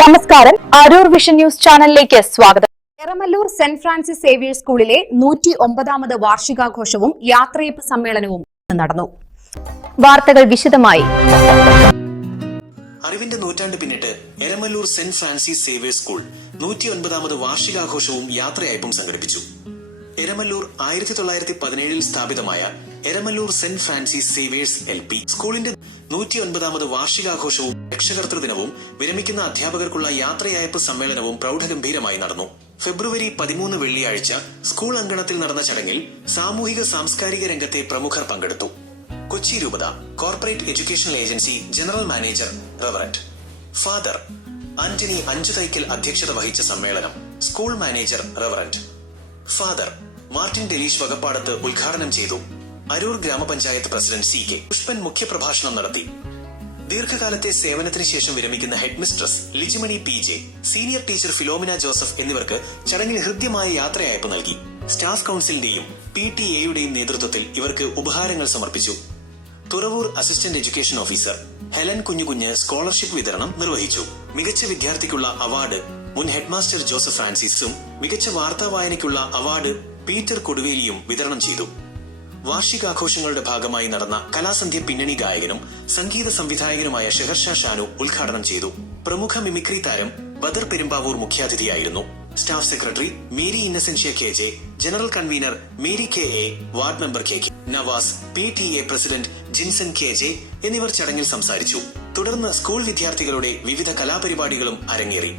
നമസ്കാരം. Aroor vision news ചാനലിലേക്ക് സ്വാഗതം. എറമല്ലൂർ സെന്റ് ഫ്രാൻസിസ് സേവിയേഴ്സ് സ്കൂളിലെ നൂറ്റി ഒമ്പതാമത് വാർഷികാഘോഷവും യാത്രയപ്പ് സമ്മേളനവും നടന്നു. വാർത്തകൾ വിശദമായി. അറിവിന്റെ നൂറ്റാണ്ട് പിന്നിട്ട് Eramallur saint Francis Xavier school നൂറ്റി ഒൻപതാമത് വാർഷികാഘോഷവും യാത്രയയപ്പും സംഘടിപ്പിച്ചു. എരമല്ലൂർ ആയിരത്തി തൊള്ളായിരത്തി പതിനേഴിൽ സ്ഥാപിതമായ Eramallur saint Francis Xavier's L P. സ്കൂളിന്റെ നൂറ്റി ഒൻപതാമത് വാർഷികാഘോഷവും രക്ഷകർത്തൃ ദിനവും വിരമിക്കുന്ന അധ്യാപകർക്കുള്ള യാത്രയയപ്പ് സമ്മേളനവും പ്രൗഢഗംഭീരമായി നടന്നു. ഫെബ്രുവരി പതിമൂന്ന് വെള്ളിയാഴ്ച സ്കൂൾ അങ്കണത്തിൽ നടന്ന ചടങ്ങിൽ സാമൂഹിക സാംസ്കാരിക രംഗത്തെ പ്രമുഖർ പങ്കെടുത്തു. കൊച്ചി രൂപത corporate educational agency general manager reverend father Antony Anchuthaikkal അധ്യക്ഷത വഹിച്ച സമ്മേളനം school manager reverend father Martin Delish Vakappadath ഉദ്ഘാടനം ചെയ്തു. അരൂർ ഗ്രാമപഞ്ചായത്ത് പ്രസിഡന്റ് സി കെ പുഷ്പൻ മുഖ്യപ്രഭാഷണം നടത്തി. ദീർഘകാലത്തെ സേവനത്തിന് ശേഷം വിരമിക്കുന്ന headmistress Lijimani P J senior teacher Philomina Joseph എന്നിവർക്ക് ചടങ്ങിൽ ഹൃദ്യമായ യാത്രയയപ്പ് നൽകി. സ്റ്റാഫ് കൌൺസിലിന്റെയും പി ടി എയുടെയും നേതൃത്വത്തിൽ ഇവർക്ക് ഉപഹാരങ്ങൾ സമർപ്പിച്ചു. Thuravoor assistant education officer Helen Kunjukunju scholarship വിതരണം നിർവഹിച്ചു. മികച്ച വിദ്യാർത്ഥിക്കുള്ള അവാർഡ് മുൻ ഹെഡ്മാസ്റ്റർ ജോസഫ് ഫ്രാൻസിസും മികച്ച വാർത്താ വായനയ്ക്കുള്ള അവാർഡ് പീറ്റർ കൊടുവേലിയും വിതരണം ചെയ്തു. വാർഷികാഘോഷങ്ങളുടെ ഭാഗമായി നടന്ന കലാസന്ധ്യ പിന്നണി ഗായകനും സംഗീത സംവിധായകനുമായ ഷെഹർഷാ ഷാനു ഉദ്ഘാടനം ചെയ്തു. പ്രമുഖ മിമിക്രി താരം Badar Perumbavoor മുഖ്യാതിഥിയായിരുന്നു. Staff secretary Mary Innocentia K J general convener Mary K A ward member K K Navas P T A president Jinson K J എന്നിവർ ചടങ്ങിൽ സംസാരിച്ചു. തുടർന്ന് സ്കൂൾ വിദ്യാർത്ഥികളുടെ വിവിധ കലാപരിപാടികളും അരങ്ങേറി.